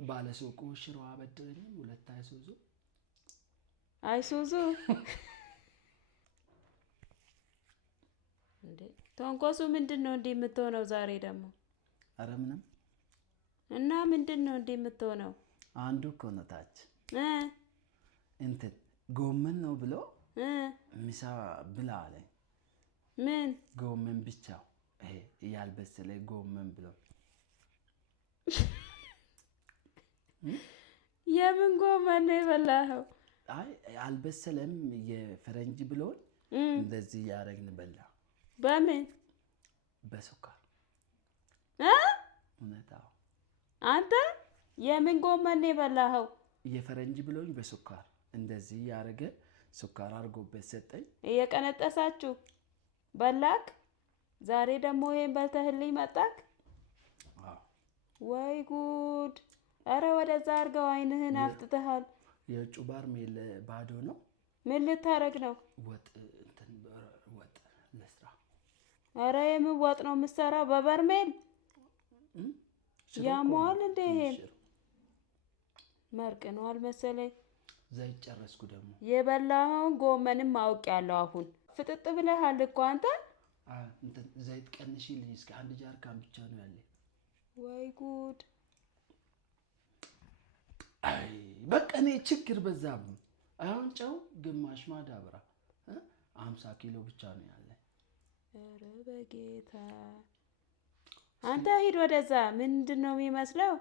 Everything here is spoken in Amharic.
ባለሱቁ ሽሮ አበድረኝ 2 አይሱዙ እንዴ ተንኮሱ ምንድነው እንዴ የምትሆነው ዛሬ ደግሞ? አረ ምንም እና ምንድነው እንዴ የምትሆነው? አንዱ እኮ ነው ታች እንትን ጎመን ነው ብሎ ምሳ ብላ አለኝ። ምን ጎመን ብቻ ይሄ ያልበሰለ ጎመን ብሎ የምን ጎመን ነው የበላኸው? አይ አልበሰለም የፈረንጅ ብሎን እንደዚህ ያረግን በላ። በምን በሱካር እውነታው አንተ የምን ጎመን ነው የበላኸው? የፈረንጅ ብሎኝ በሱካር እንደዚህ ያረገ ሱካር አርጎበት ሰጠኝ። እየቀነጠሳችሁ በላክ። ዛሬ ደግሞ ይሄን በልተህልኝ መጣክ? ወይ ጉድ! አረ ወደዛ አርገው አይንህን አፍጥተሃል። የውጭ ባርሜል ባዶ ነው። ምን ልታረግ ነው? ወጥ ለስራ። አረ የምን ወጥ ነው የምትሰራው በበርሜል? ያሟል እንደ ይሄን መርቅ ነው አልመሰለኝ። ዘይት ጨረስኩ ደግሞ። የበላኸውን ጎመንም አውቄያለሁ። አሁን ፍጥጥ ብለሃል እኮ አንተ። እንትን ዘይት ቀንሺልኝ እስኪ 1 ጃርካን ብቻ ነው ያለኝ። ወይ ጉድ! አይ በቃ እኔ ችግር በዛብኝ። አሁን ጨው ግማሽ ማዳበራ 50 ኪሎ ብቻ ነው ያለኝ። ኧረ በጌታ አንተ ሂድ ወደዛ። ምንድነው የሚመስለው?